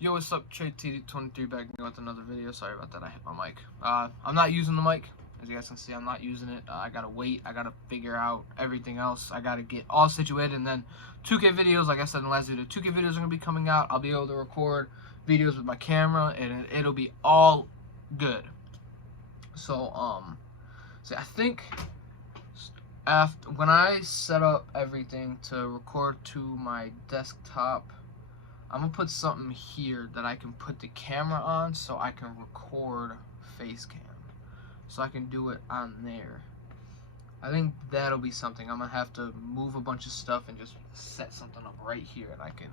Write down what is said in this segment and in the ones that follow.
Yo, what's up? CP3 back with another video. Sorry about that, I hit my mic. I'm not using the mic. As you guys can see, I'm not using it. I gotta wait. I gotta figure out everything else. I gotta get all situated, and then 2K videos, like I said in the last video, 2K videos are gonna be coming out. I'll be able to record videos with my camera, and it'll be all good. So, I think after when I set up everything to record to my desktop, I'm gonna put something here that I can put the camera on so I can record face cam. So I can do it on there. I think that'll be something. I'm gonna have to move a bunch of stuff and just set something up right here, and I can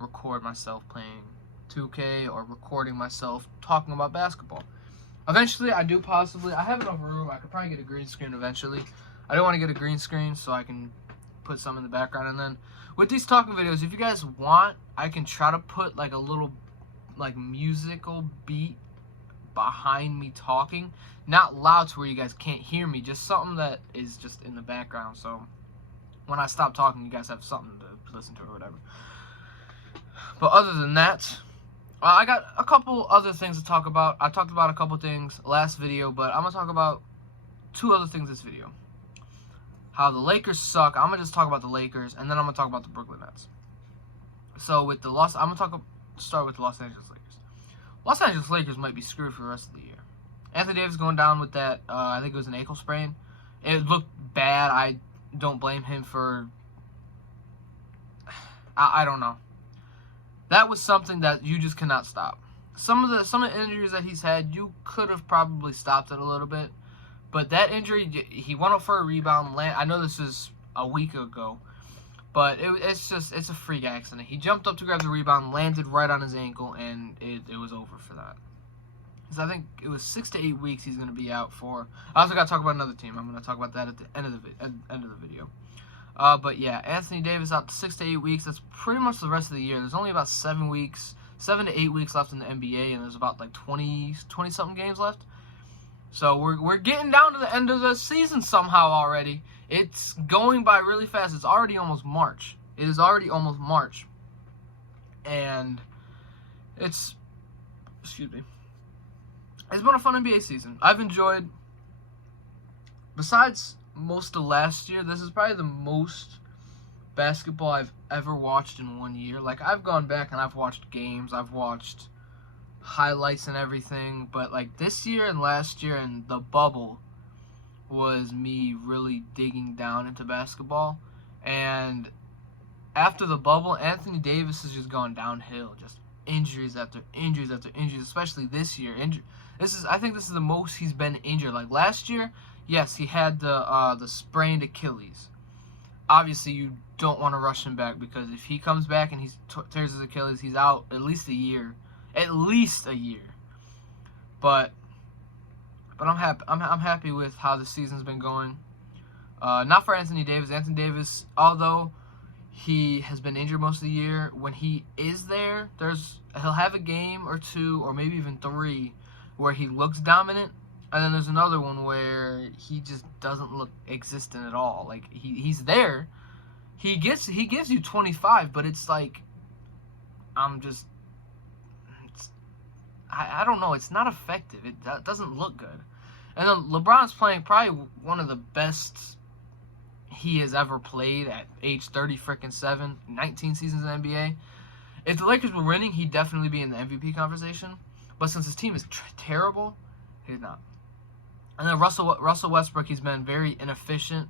record myself playing 2K or recording myself talking about basketball. Eventually, I have enough room. I could probably get a green screen eventually. I don't want to get a green screen so I can put some in the background, and then with these talking videos, if you guys want, I can try to put like a little like musical beat behind me talking, not loud to where you guys can't hear me, just something that is just in the background, so when I stop talking you guys have something to listen to or whatever. But other than that, I got a couple other things to talk about. I talked about a couple things last video, but I'm gonna talk about two other things this video. How the Lakers suck. I'm gonna just talk about the Lakers, and then I'm gonna talk about the Brooklyn Nets. So with the I'm gonna start with the Los Angeles Lakers. Los Angeles Lakers might be screwed for the rest of the year. Anthony Davis going down with that. I think it was an ankle sprain. It looked bad. I don't blame him for. I don't know. That was something that you just cannot stop. Some of the injuries that he's had, you could have probably stopped it a little bit. But that injury, he went up for a rebound. I know this is a week ago, but it's a freak accident. He jumped up to grab the rebound, landed right on his ankle, and it was over for that. Because I think it was 6 to 8 weeks he's going to be out for. I also got to talk about another team. I'm going to talk about that at the end of the video. But yeah, Anthony Davis out 6 to 8 weeks. That's pretty much the rest of the year. There's only about 7 to 8 weeks left in the NBA, and there's about like 20-something games left. So we're getting down to the end of the season somehow already. It's going by really fast. It's already almost March. It is already almost March. And it's been a fun NBA season. I've enjoyed, besides most of last year, this is probably the most basketball I've ever watched in 1 year. Like, I've gone back and I've watched games, I've watched highlights and everything, but like this year and last year and the bubble was me really digging down into basketball. And after the bubble, Anthony Davis has just gone downhill, just injuries after injuries after injuries, especially this year. I think this is the most he's been injured. Like last year, yes, he had the sprained Achilles. Obviously, you don't want to rush him back, because if he comes back and he tears his Achilles, he's out at least a year. At least a year. But I'm happy. I'm happy with how the season's been going. Not for Anthony Davis. Anthony Davis, although he has been injured most of the year, when he is there, he'll have a game or two, or maybe even 3, where he looks dominant, and then there's another one where he just doesn't look existent at all. Like he's there. He gives you 25, but it's like I don't know. It's not effective. It doesn't look good. And then LeBron's playing probably one of the best he has ever played at age 37, 19 seasons in the NBA. If the Lakers were winning, he'd definitely be in the MVP conversation. But since his team is terrible, he's not. And then Russell Westbrook, he's been very inefficient,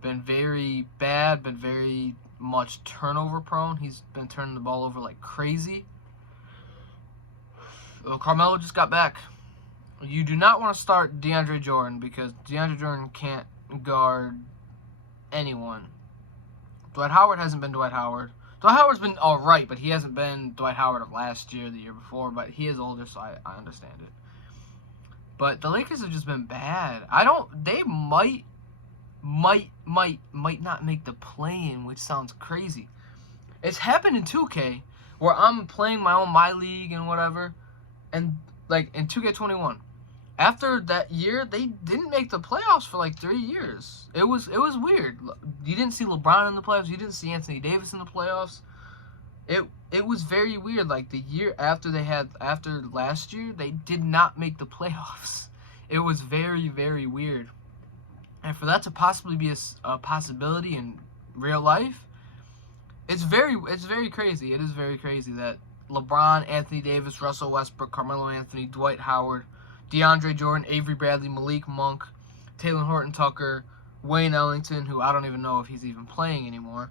been very bad, been very much turnover prone. He's been turning the ball over like crazy. Carmelo just got back. You do not want to start DeAndre Jordan, because DeAndre Jordan can't guard anyone. Dwight Howard hasn't been Dwight Howard. Dwight Howard's been alright, but he hasn't been Dwight Howard of last year, the year before. But he is older, so I understand it. But the Lakers have just been bad. They might not make the play-in, which sounds crazy. It's happened in 2K, where I'm playing my league and whatever. And like in 2K21, after that year, they didn't make the playoffs for like 3 years. It was weird. You didn't see LeBron in the playoffs. You didn't see Anthony Davis in the playoffs. it was very weird. Like the year after last year, they did not make the playoffs. It was very, very weird. And for that to possibly be a possibility in real life, it's very crazy. It is very crazy that LeBron, Anthony Davis, Russell Westbrook, Carmelo Anthony, Dwight Howard, DeAndre Jordan, Avery Bradley, Malik Monk, Taylor Horton Tucker, Wayne Ellington, who I don't even know if he's even playing anymore,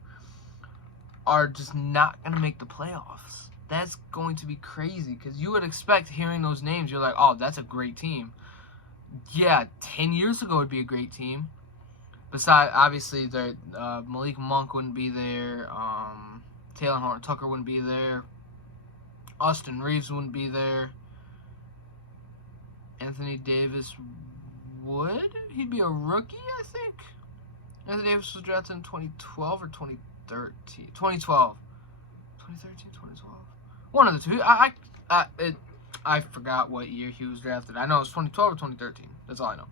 are just not going to make the playoffs. That's going to be crazy because you would expect, hearing those names, you're like, oh, that's a great team. Yeah, 10 years ago it would be a great team. Besides, obviously, Malik Monk wouldn't be there. Taylor Horton Tucker wouldn't be there. Austin Reeves wouldn't be there. Anthony Davis would? He'd be a rookie, I think. Anthony Davis was drafted in 2012 or 2013. 2012. 2013, 2012. One of the two. I forgot what year he was drafted. I know it was 2012 or 2013. That's all I know.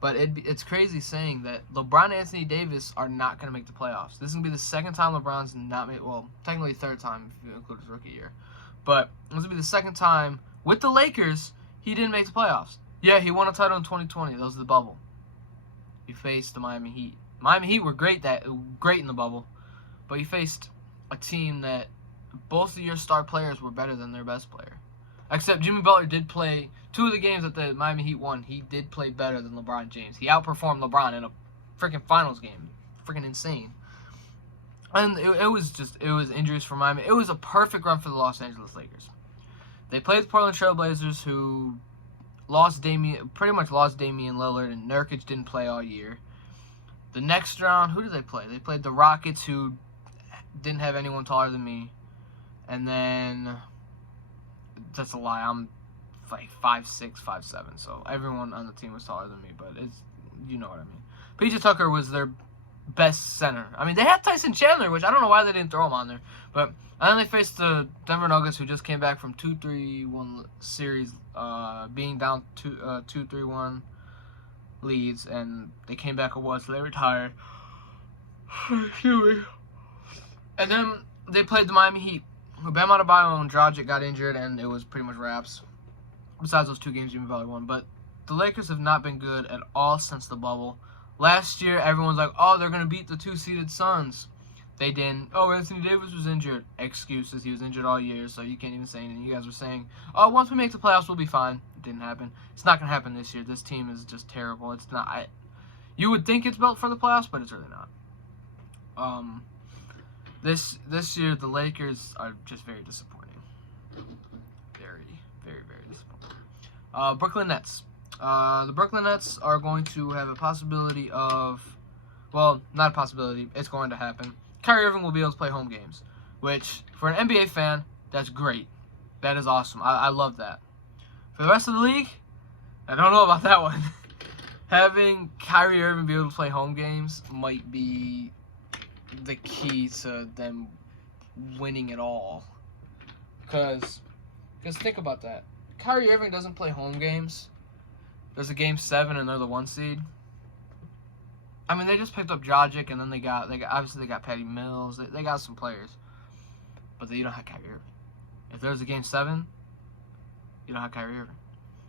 But it's crazy saying that LeBron and Anthony Davis are not going to make the playoffs. This is going to be the second time LeBron's not made, well, technically third time if you include his rookie year. But this is going to be the second time with the Lakers he didn't make the playoffs. Yeah, he won a title in 2020. That was the bubble. He faced the Miami Heat. Miami Heat were great in the bubble. But he faced a team that both of your star players were better than their best player. Except Jimmy Butler did play 2 of the games that the Miami Heat won. He did play better than LeBron James. He outperformed LeBron in a freaking finals game. Freaking insane. And it was injuries for Miami. It was a perfect run for the Los Angeles Lakers. They played the Portland Trail Blazers, who pretty much lost Damian Lillard, and Nurkic didn't play all year. The next round, who did they play? They played the Rockets, who didn't have anyone taller than me. And then, that's a lie, I'm like 5'6", 5'7", so everyone on the team was taller than me, but you know what I mean. PJ Tucker was their best center. I mean, they had Tyson Chandler, which I don't know why they didn't throw him on there, but and then they faced the Denver Nuggets, who just came back from 2-3-1 series, being down 2-3-1 leads, and they came back so they retired. Excuse me. And then they played the Miami Heat. Bam Adebayo and Dragic got injured, and it was pretty much wraps. Besides those 2 games Jimmy Butler won. But the Lakers have not been good at all since the bubble. Last year, everyone's like, oh, they're going to beat the 2-seeded Suns. They didn't. Oh, Anthony Davis was injured. Excuses. He was injured all year, so you can't even say anything. You guys were saying, oh, once we make the playoffs, we'll be fine. It didn't happen. It's not going to happen this year. This team is just terrible. It's not. You would think it's built for the playoffs, but it's really not. This year, the Lakers are just very disappointing. Very, very, very disappointing. Brooklyn Nets. The Brooklyn Nets are going to have a possibility of, well, not a possibility, it's going to happen. Kyrie Irving will be able to play home games, which, for an NBA fan, that's great. That is awesome. I love that. For the rest of the league, I don't know about that one. Having Kyrie Irving be able to play home games might be the key to them winning it all. Because think about that. Kyrie Irving doesn't play home games. There's a game 7 and they're the 1 seed. I mean, they just picked up Dragic, and then they got Patty Mills. They got some players, but you don't have Kyrie Irving. If there's a game 7, you don't have Kyrie Irving,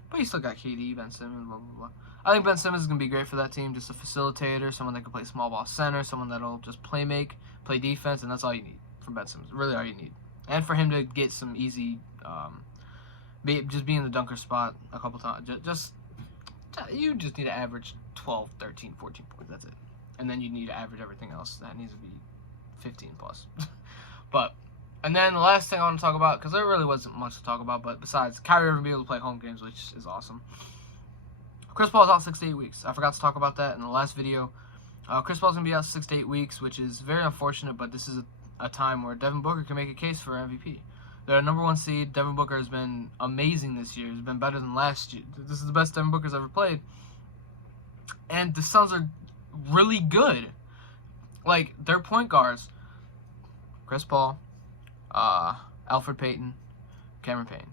but you still got KD, Ben Simmons, blah blah blah. I think Ben Simmons is gonna be great for that team, just a facilitator, someone that can play small ball center, someone that'll just play defense, and that's all you need from Ben Simmons. Really, all you need, and for him to get some easy, just be in the dunker spot a couple times. You just need to average 12, 13, 14 points. That's it. And then you need to average everything else. That needs to be 15 plus. And then the last thing I want to talk about, because there really wasn't much to talk about, but besides Kyrie Irving being able to play home games, which is awesome. Chris Paul's out 6 to 8 weeks. I forgot to talk about that in the last video. Chris Paul's going to be out 6 to 8 weeks, which is very unfortunate, but this is a time where Devin Booker can make a case for MVP. They're number 1 seed. Devin Booker has been amazing this year. He's been better than last year. This is the best Devin Booker's ever played. And the Suns are really good. Like, their point guards, Chris Paul, Alfred Payton, Cameron Payne,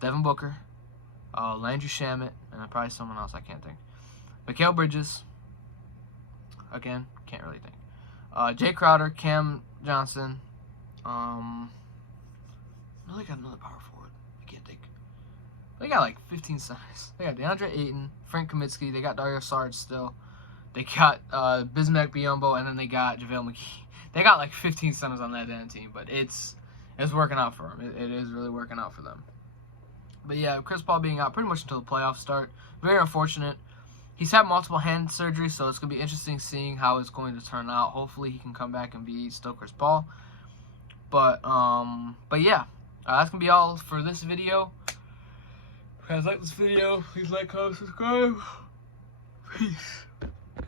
Devin Booker, Landry Shamet, and probably someone else I can't think. Mikal Bridges, again, can't really think. Jay Crowder, Cam Johnson, No, they got another power forward. I can't think. They got like 15 centers. They got DeAndre Ayton, Frank Kaminsky. They got Dario Saric still. They got Bismack Biyombo, and then they got JaVale McGee. They got like 15 centers on that damn team, but it's working out for them. It is really working out for them. But yeah, Chris Paul being out pretty much until the playoffs start. Very unfortunate. He's had multiple hand surgery, so it's going to be interesting seeing how it's going to turn out. Hopefully he can come back and be still Chris Paul. But yeah, that's going to be all for this video. If you guys like this video, please like, comment, subscribe. Peace.